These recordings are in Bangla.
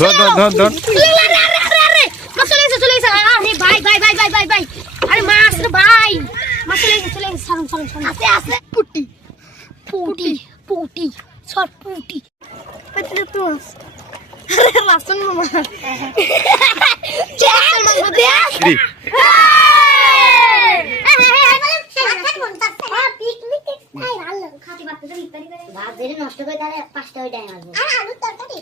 ধর ধর ধর ধর চলে এসে আরে ভাই ভাই ভাই ভাই ভাই ভাই আরে মাছ রে ভাই মাছ চলে এসে সারুন সারুন সারুন আছে পুটি পুটি পুটি সর পুটি পেটে তো আরে লাসন মামা চল মামা দে নষ্ট করে তাহলে 5টা ওই টাইম আসবো আর আলু তরকারি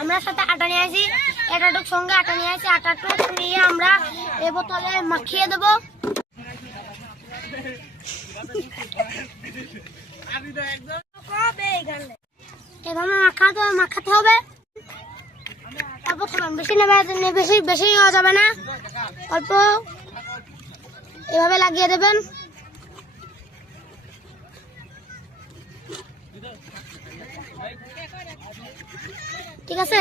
আমরা সাথে আটা নিয়ে আসি এটাটুক সঙ্গে আটা নিয়ে আসি আটাটুক নিয়ে আমরা এই বোতলে মাখিয়ে দেব এভাবে মাখাতে হবে অল্প খাবেন বেশি নেবে বেশি নেওয়া যাবে না অল্প এভাবে লাগিয়ে দেবেন ঠিক আছে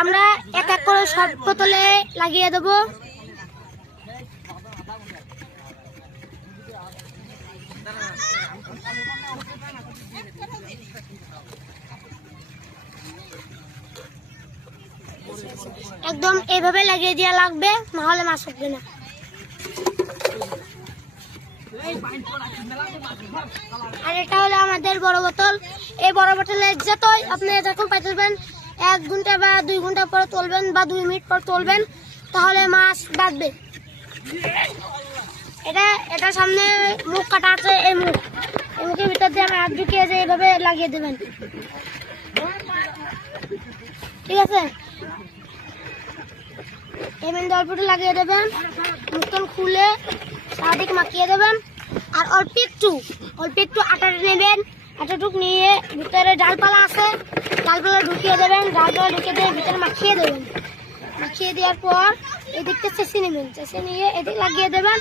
আমরা এক এক করে সব বোতলে লাগিয়ে দেব একদম এইভাবে লাগিয়ে দেওয়া লাগবে না হলে মাছ উঠবে না আর এটা হলো আমাদের বড় বোতল এই বড় বোতলে যতই আপনি যখন পাইতেবেন 1 ঘন্টা বা 2 ঘন্টা পরে তুলবেন বা 2 মিনিট পর তুলবেন তাহলে মাছ বাঁধবে এটা সামনে মুখ কাটা আছে এই মুখের ভিতর দিয়ে আমরা হাত ঢুকিয়ে যে এইভাবে লাগিয়ে দেবেন ঠিক আছে এমন অল্পটা লাগিয়ে দেবেন মুখটা খুলে সাদিক মাখিয়ে দেবেন আর অল্প একটু আটা নেবেন আটাটুক নিয়ে ভিতরে ডালপালা আছে ডালপালা ঢুকিয়ে দেবেন ডালপালা ঢুকিয়ে দিয়ে ভিতরে মাখিয়ে দেবেন মাখিয়ে দেওয়ার পর এদিকটা চেঁচে নেবেন চেঁচে নিয়ে এদিক লাগিয়ে দেবেন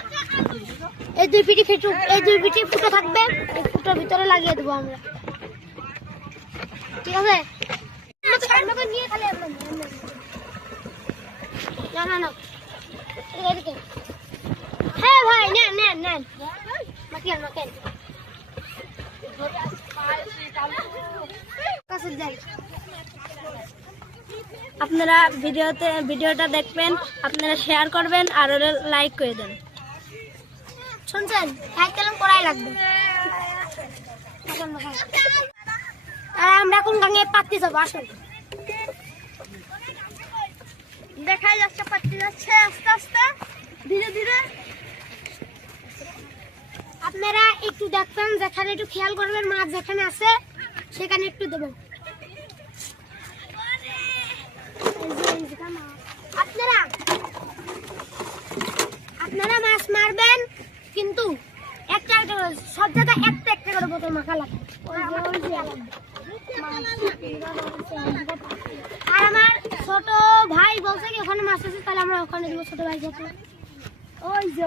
এই দুই পিঠি ফুটো থাকবে এই ফুটোর ভিতরে লাগিয়ে দেবো আমরা ঠিক আছে নিয়ে খালি না এদিকে হ্যাঁ ভাই নেন মাকেন আপনারা ভিডিওটা দেখবেন আপনারা শেয়ার করবেন আর লাইক করে দেন শুনছেন লাইক কলম করাই লাগবে আর আমরা কোন গাঙে পাত্তি যাবো আসুন দেখা যাচ্ছে পাত্তি যাচ্ছে আস্তে আস্তে ধীরে ধীরে আপনারা একটু দেখবেন যেখানে একটু খেয়াল করবেন মাছ যেখানে আছে সেখানে একটু দেবেন আপনারা মাছ মারবেন কিন্তু একটা সব জায়গায় একটা করে বোতল মাখা লাগবে আর আমার ছোট ভাই বলছে কি ওখানে মাছ আছে তাহলে আমরা ওখানে দেবো ছোট ভাই যাতে ওই যে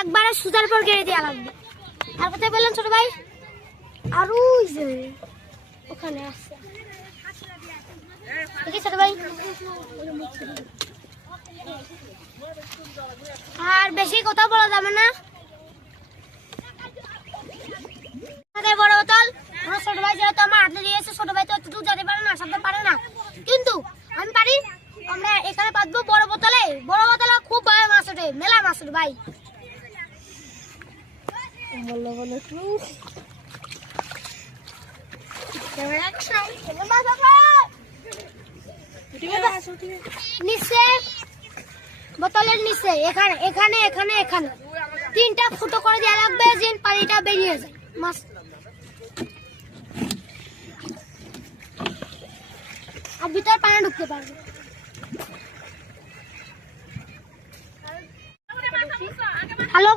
একবারে সুতার পর গেড়ে দেওয়া লাগবে আর কোথায় বললেন ছোট ভাই আর ওই যে ওখানে আছে ঠিক আছে ছোট ভাই। আর বেশি কথা বলা যাবে না। আমাদের বড় বোতল আমার ছোট ভাই যেহেতু আমার হাতে দিয়েছে, ছোট ভাই তো এতটুকু যেতে পারে না, সাথে পারে না, কিন্তু আমি পারি। আমরা এখানে পাতবো বড় বোতলে। বড় বোতলে খুব ভালো মাছ ওঠে, মেলা মাছ ওঠে ভাই। নিচে বোতলের নিচে এখানে এখানে এখানে এখানে 3টা ফুটো করে দেওয়া লাগবে, যেন পানিটা বেরিয়ে যায় মাছ। আর ভিতরে পানি ঢুকতে পারবে। ভালো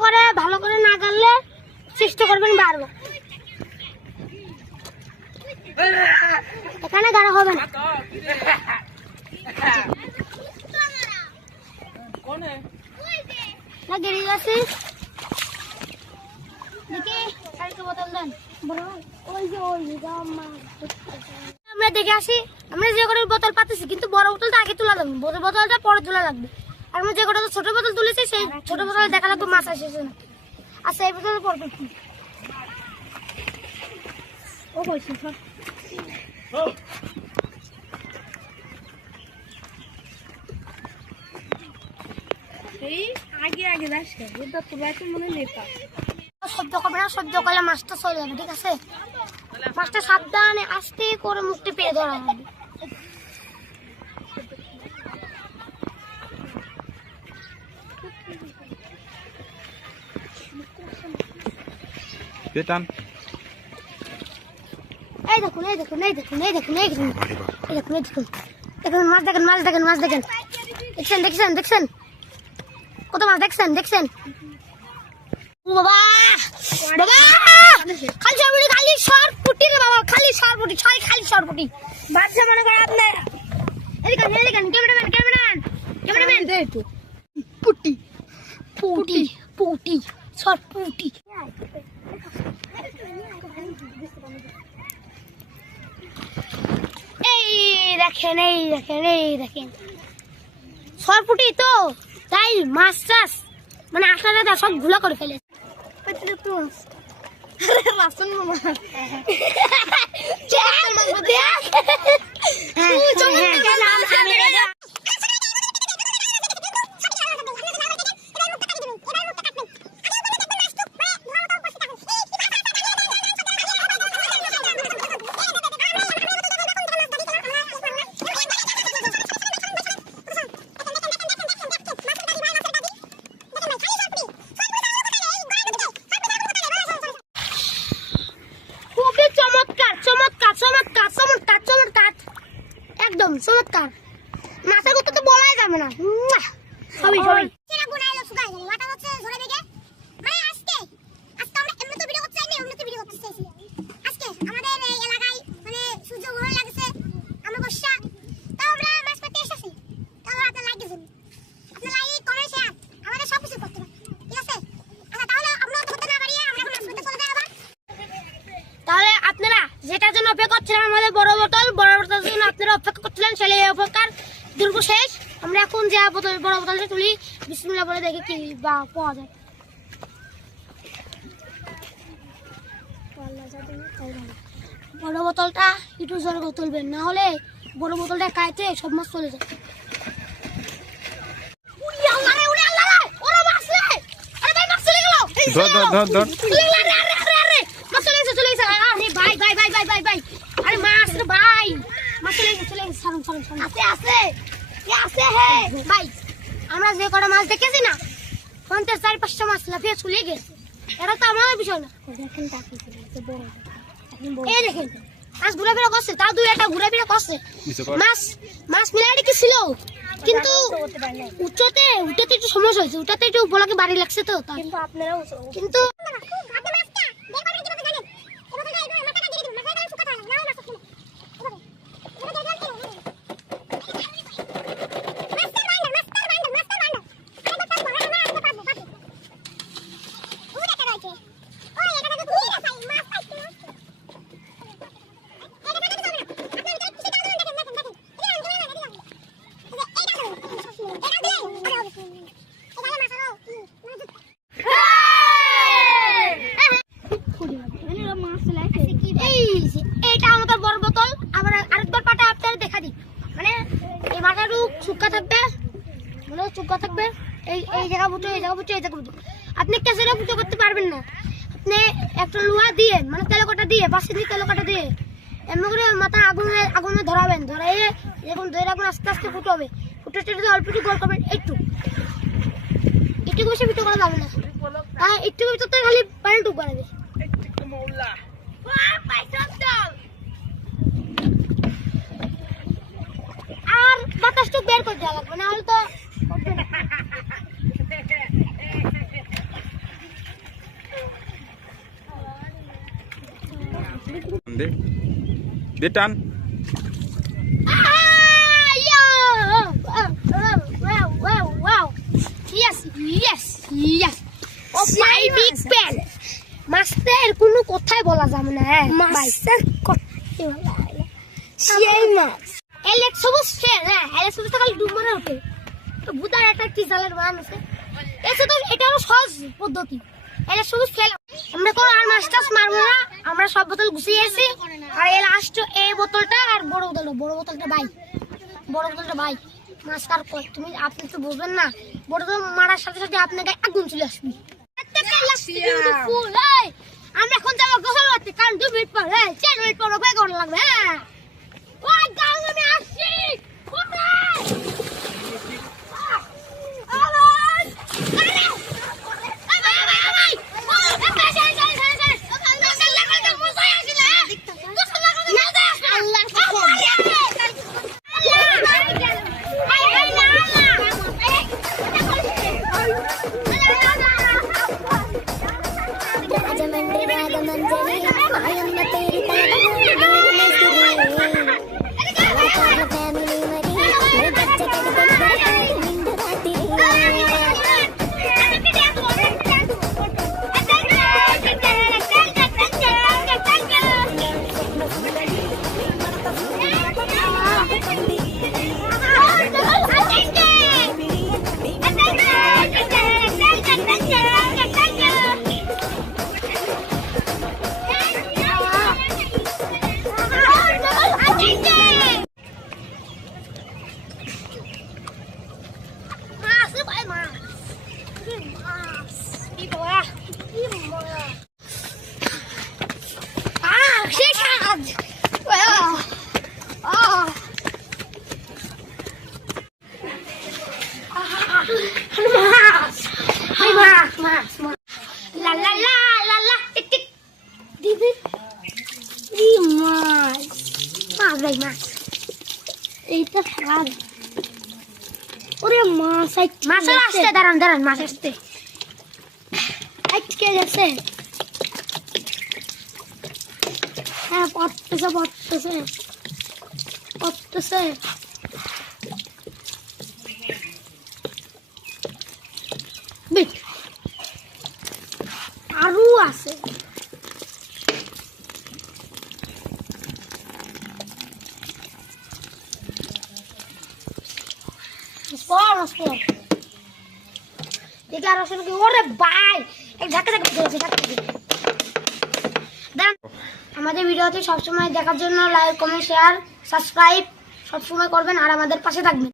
করে না গাড়লে চেষ্টা করবেন বারবার। এখানে গাড়া হবে না। না গেড়ে গেছে দেখি বোতল দেন। আমরা দেখে আসি, আমরা যে কটার বোতল পাতেছি, কিন্তু বড় বোতলটা আগে তোলা লাগবে, বড় বোতলটা পরে তোলা লাগবে। আর আমরা যে কটা ছোট বোতল তুলেছি সেই ছোট বোতলে দেখা লাগবে মাছ আসেছে না। আচ্ছা এই বোতলে পড়বে ও বলছি আগে আগে যাস মনে নেই শব্দ করবে না, শব্দ করলে মাছটা চলে যাবে, ঠিক আছে? মাছটা সাবধানে আস্তে করে মুখটি পেয়ে ধরা হবে। এই দেখুন এই দেখুন এই দেখুন এই দেখুন এই দেখুন এই দেখুন এই দেখুন দেখুন মাছ দেখেন মাছ দেখেন মাছ দেখেন দেখছেন দেখছেন দেখছেন কত মাছ দেখছেন দেখছেন। বাবা বাবা খালি সরপুটি খালি সরপুটি রে বাবা, খালি সরপুটি ছয় খালি সরপুটি বাচ্চা মনে করে আপনি। এদিকে এদিকে ক্যামেরাম্যান ক্যামেরাম্যান ক্যামেরাম্যান দে তো পুটি পুটি পুটি সরপুটি। এই দেখেন এই দেখেন এই দেখেন সরপুটি তো তাই মাছ চাষ মানে আশা সব ঘুলা করে ফেলে। একদম চমৎকার, মাছের কথা তো বলাই যাবে না। সবই সবই যেটার জন্য অপেক্ষা করছিলাম আমাদের বড় বোতলের জন্য আপনারা অপেক্ষা করছিলেন, সেই অপেক্ষার দুর্গ শেষ। আমরা এখন যে বড় বোতলটা তুলি, বিসমিল্লাহ বলে দেখি কি বা পাওয়া যায়। বড় বোতলটা একটু জোরে তুলবেন, না হলে বড় বোতলটা খাইতে সব মাছ চলে যায়। ভাই ভাই ভাই ভাই ভাই ভাই আরে মাছ রে ভাই মাছ চলে গেছে সারুন সারুন আছে আছে কে আছে হে ভাই। আমরা যে কটা মাছ দেখেছি না 50-4-5টা মাছ লাফিয়ে চলে গেছে, এটা তো আমাদের বিষয় না। দেখেন এই দেখেন মাছ ঘুরাফেরা করছে, তাও 2-1টা ঘুরাফেরা করছে। মাছ মাছ মিলাইটি কি ছিল, কিন্তু উচ্চতে একটু সমস্যা হয়েছে, ওটাতে একটু বলাকে বাড়ি লাগছে তো, কিন্তু আপনারা কিন্তু ফুটো, এই জায়গা ফুটো, এই জায়গা ফুটো। আপনি ক্যাসেটে ফুটো করতে পারবেন না। আপনি একটা লোহা দিয়ে মানে তেলকাটা দিয়ে, পাশে দিয়ে তেলকাটা দিয়ে এমনি করে মাথা আগুনে ধরাবেন, ধরাই এরকম ধরে রাখবেন, আস্তে আস্তে ফুটো হবে। ফুটো দিয়ে অল্প একটু গোল করবেন, একটু বেশি ফুটো করা যাবে না। হ্যাঁ, একটু ভিতরে খালি পানি টুক বানাবে। আর বাতাসটুক বের করে দেওয়া লাগবে, না হলে তো দে টান। মাছের কোনো কথাই বলা যাবে না। মাছের কথাই বলা সেই মাছ এলেক সবুজ ফেল। হ্যাঁ, এলেক সবুজ খালি ডুব মারা ওঠে। তো ভূতার একটা কি জালের মান আছে, এসে তো এটা আরো সহজ পদ্ধতি। এলেক সবুজ ফেল। আমরা কোনো আর মাছ টাছ মারবো না, আমরা সব বোতল গুছিয়েছি। আর এই লাস্ট এই বোতলটা আর বড় বোতলটা ভাই, বড় বোতলটা ভাই। মাছ কার কয় তুমি, আপনি তো বুঝবেন না। বড় বোতল মারার সাথে সাথে আপনাকে আগুন চলে আসবে। আমরা এখন যাবো গোসল করতে, কারণ 2 মিনিট পর 4 মিনিট পর ওকে করা লাগবে। হ্যাঁ, ওই গাল আমি আসছি। এইটা খারাপ। ওরে মাছ আসছে, দাঁড়ান মাছ আসছে। আজকে গেছে। হ্যাঁ, পড়তেছে। আরো আছে। আমাদের ভিডিওতে সবসময় দেখার জন্য লাইক, কমেন্ট, শেয়ার, সাবস্ক্রাইব সবসময় করবেন আর আমাদের পাশে থাকবেন।